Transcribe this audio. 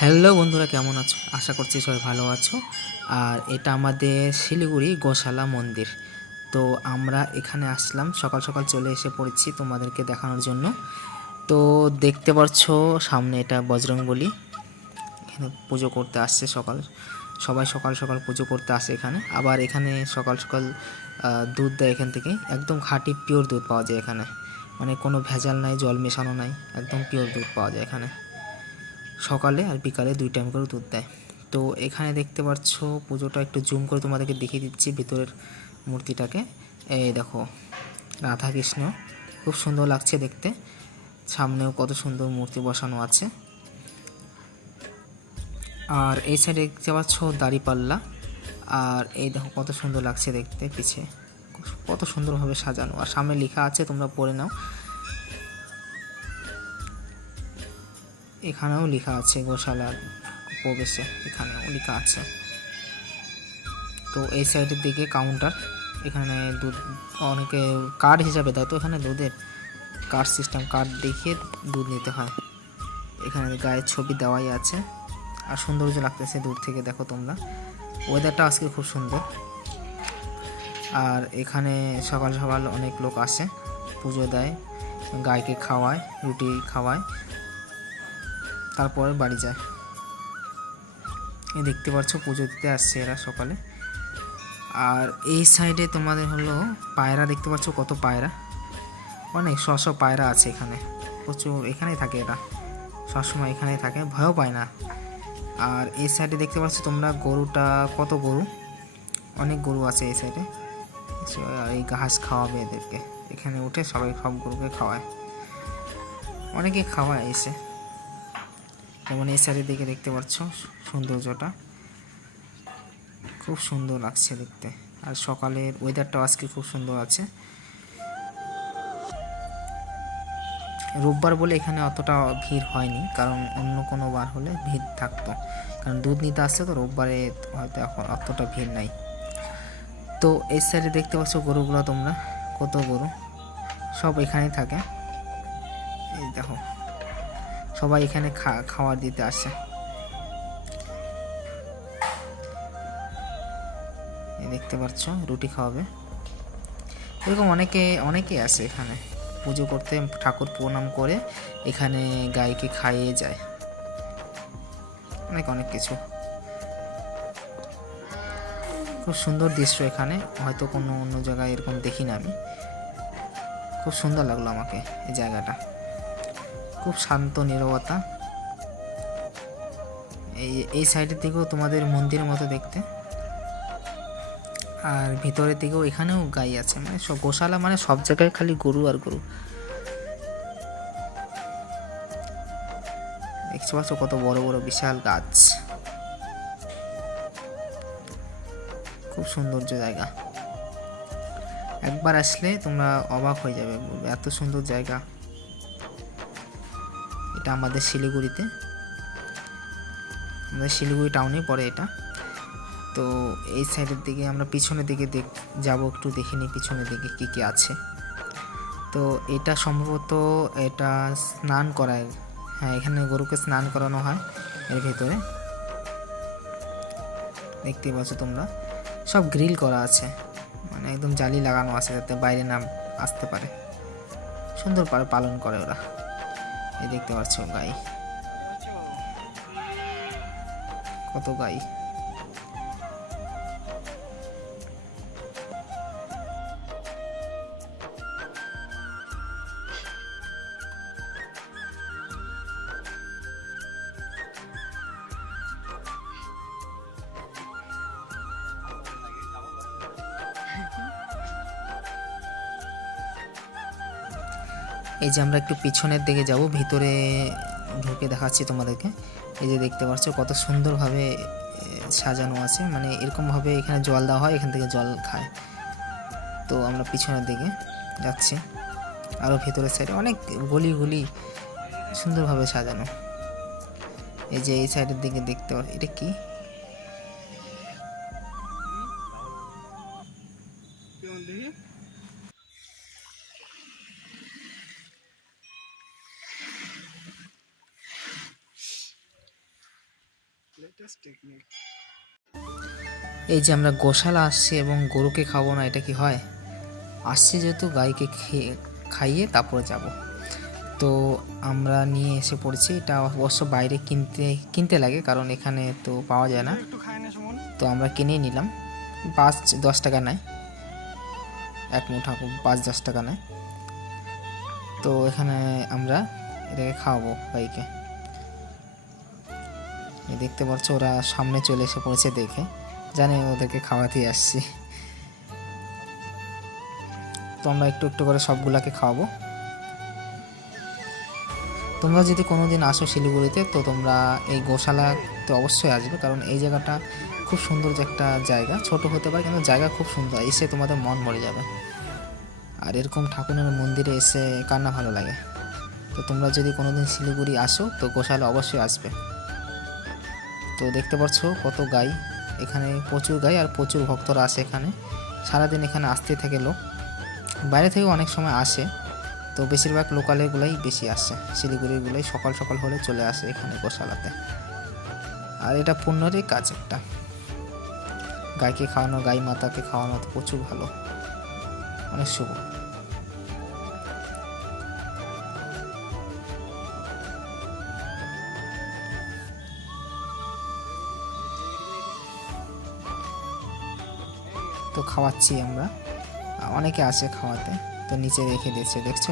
Hello বন্ধুরা, কেমন আছো? আশা করছি সবাই ভালো আছো। আর এটা আমাদের শিলিগুড়ি গোশালা মন্দির। তো আমরা এখানে আসলাম, সকাল সকাল চলে এসে পড়েছি তোমাদেরকে দেখানোর জন্য। তো দেখতে পাচ্ছ, সামনে এটা বজরংবলী এখানে পুজো করতে আসছে সকাল, সবাই সকাল সকাল পুজো করতে আসে এখানে। আবার এখানে সকাল সকাল দুধ দেয় এখান থেকে। একদম খাঁটি পিওর দুধ পাওয়া যায় এখানে। মানে কোনো ভেজাল নাই, জল মেশানো নাই, একদম পিওর দুধ পাওয়া যায় এখানে। সকালে আর বিকালে দুই টাইম করে দুধ দেয়। তো এখানে দেখতে পাচ্ছ পুজোটা একটু জুম করে তোমাদেরকে দেখিয়ে দিচ্ছি ভিতরের মূর্তিটাকে। এই দেখো রাধা কৃষ্ণ খুব সুন্দর লাগছে দেখতে। সামনেও কত সুন্দর মূর্তি বসানো আছে। আর এই সাইডে দেখতে পাচ্ছ দাড়িপাল্লা। আর এই দেখো কত সুন্দর লাগছে দেখতে পিছে। কত সুন্দরভাবে সাজানো। আর সামনে লেখা আছে, তোমরা পড়ে নাও। এখানেও লেখা আছে গোশালার প্রবেশে, এখানেও লেখা আছে। তো এই সাইডের দিকে কাউন্টার এখানে দুধ, অনেকে কার্ড হিসাবে দেয়, তো এখানে দুধের কার্ড সিস্টেম কার্ড দেখিয়ে দুধ নিতে হয়। এখানে গায়ের ছবি দেওয়াই আছে। আর সৌন্দর্য লাগতেছে দূর থেকে, দেখো তোমরা। ওয়েদারটা আজকে খুব সুন্দর। আর এখানে সকাল সকাল অনেক লোক আসে, পুজো দেয়, গাইকে খাওয়ায়, রুটি খাওয়ায়। তারপরে বাড়ি যায়। এই দেখতে পাচ্ছ, পুজো দিতে আসছে এরা সকালে। আর এই সাইডে তোমাদের হলো পায়রা, দেখতে পাচ্ছ কত পায়রা? অনেক, শ পায়রা আছে এখানে। প্রচুর, এখানেই থাকে এরা। সবসময় এখানেই থাকে, ভয়ও পায় না। আর এই সাইডে দেখতে পাচ্ছ তোমরা গরুটা, কত গরু? অনেক গরু আছে এই সাইডে এই ঘাস খাওয়াবে এদেরকে। এখানে উঠে সবাই সব গরুকে খাওয়ায়। অনেকে খাওয়ায় এসে। যেমন এই সাইডের দিকে দেখতে পাচ্ছ, সৌন্দর্যটা। খুব সুন্দর লাগছে দেখতে। আর সকালের ওয়েদারটাও আজকে খুব সুন্দর আছে। রোববার বলে এখানে অতটা ভিড় হয়নি, কারণ অন্য কোনো বার হলে ভিড় থাকতো। কারণ দুধ নিতে আসছে তো রোববারে হয়তো এখন অতটা ভিড় নাই। তো এই সাইডে দেখতে পাচ্ছ গরুগুলো তোমরা, কত গরু? সব এখানেই থাকে। এই দেখো। সবাই এখানে খা- খাবার দিতে আসে। দেখতে পাচ্ছ, রুটি খাওয়াবে। এরকম অনেকে অনেকে আসে এখানে। পুজো করতে, ঠাকুর প্রণাম করে এখানে গাইকে খাইয়ে যায়। অনেক অনেক কিছু। খুব সুন্দর দৃশ্য এখানে। হয়তো কোনো অন্য জায়গায় এরকম দেখি না আমি। খুব সুন্দর লাগল আমাকে এই জায়গাটা। খুব শান্ত, নীরবতা। এই এই সাইডের দিকেও তোমাদের মন্দিরের মতো দেখতে। আর ভিতরের দিকেও এখানেও গাই আছে। মানে সব গোশালা মানে সব জায়গায় খালি গরু আর গরু। দেখতে পাচ্ছ কত বড় বড় বিশাল গাছ। খুব সৌন্দর্য জায়গা। একবার আসলে তোমরা অবাক হয়ে যাবে। এত সুন্দর জায়গা। এটা আমাদের শিলিগুড়িতে। আমাদের শিলিগুড়ি টাউনে পড়ে এটা। তো এই সাইডের দিকে আমরা পিছনের দিকে দেখ যাব, একটু দেখে নিই পিছনের দিকে কী কী আছে। তো এটা সম্ভবত এটা স্নান করায়। হ্যাঁ এখানে গরুকে স্নান করানো হয় এর ভেতরে। দেখতে পাচ্ছ তোমরা। সব গ্রিল করা আছে। মানে একদম জালি লাগানো আছে যাতে বাইরে না আসতে পারে। সুন্দর পালন করে ওরা। এই দেখতে পাচ্ছ গাই। কত গাই? এই যে আমরা একটু পিছনের দিকে যাব, ভিতরে ঢুকে দেখাচ্ছি তোমাদেরকে। এই যে দেখতে পাচ্ছ কত সুন্দরভাবে সাজানো আছে। মানে এরকমভাবে এখানে জল দেওয়া হয়, এখান থেকে জল খায়। তো আমরা পিছনের দিকে যাচ্ছি। আরও ভেতরের সাইডে অনেক গলি গলি সুন্দরভাবে সাজানো। এই যে এই সাইডের দিকে দেখতে এটা কি? এই যে আমরা গোশালা আসছি এবং গরুকে খাব না এটা কি হয়? আসছি যেহেতু গাইকে খেয়ে খাইয়ে তারপরে যাব। তো আমরা নিয়ে এসে পড়েছি এটা অবশ্য বাইরে কিনতে কিনতে লাগে কারণ এখানে তো পাওয়া যায় না। তো আমরা কিনেই নিলাম। পাঁচ দশ টাকা নেয়। এক মুঠা পাঁচ দশ টাকা নেয়। তো এখানে আমরা এটাকে খাওয়াবো গাইকে। দেখতে পাচ্ছ, ওরা সামনে চলে এসে পড়েছে দেখে। জানি, ওদেরকে খাওয়াতেই আসছি। তো আমরা একটু একটু করে সবগুলাকে খাওয়াবো। তোমরা যদি কোনোদিন আসো শিলিগুড়িতে, তো তোমরা এই গোশালাতে অবশ্যই আসবে, কারণ এই জায়গাটা খুব সুন্দর যে একটা জায়গা। ছোট হতে পারে, কিন্তু জায়গা খুব সুন্দর, এসে তোমাদের মন মরে যাবে। আর এরকম ঠাকুরের মন্দিরে এসে কান্না ভালো লাগে? তো তোমরা যদি কোনোদিন শিলিগুড়ি আসো, তো গোশালা অবশ্যই আসবে। তো দেখতে পাচ্ছ কত গাই। এখানে প্রচুর গাই আর প্রচুর ভক্তরা আসে এখানে। সারাদিন এখানে আসতে থাকে লোক। বাইরে থেকে অনেক সময় আসে। তো বেশিরভাগ লোকালেগুলোই বেশি আসে। শিলিগুড়িগুলোই সকাল সকাল হলে চলে আসে এখানে গোশালাতে। আর এটা পুণ্যরই কাজ একটা। গাইকে খাওয়ানো, গাই মাতাকে খাওয়ানো প্রচুর ভালো। অনেক শুভ। তো খাওয়াচ্ছি আমরা। অনেকে আসে খাওয়াতে তো নিচে রেখে দিয়েছে দেখছ?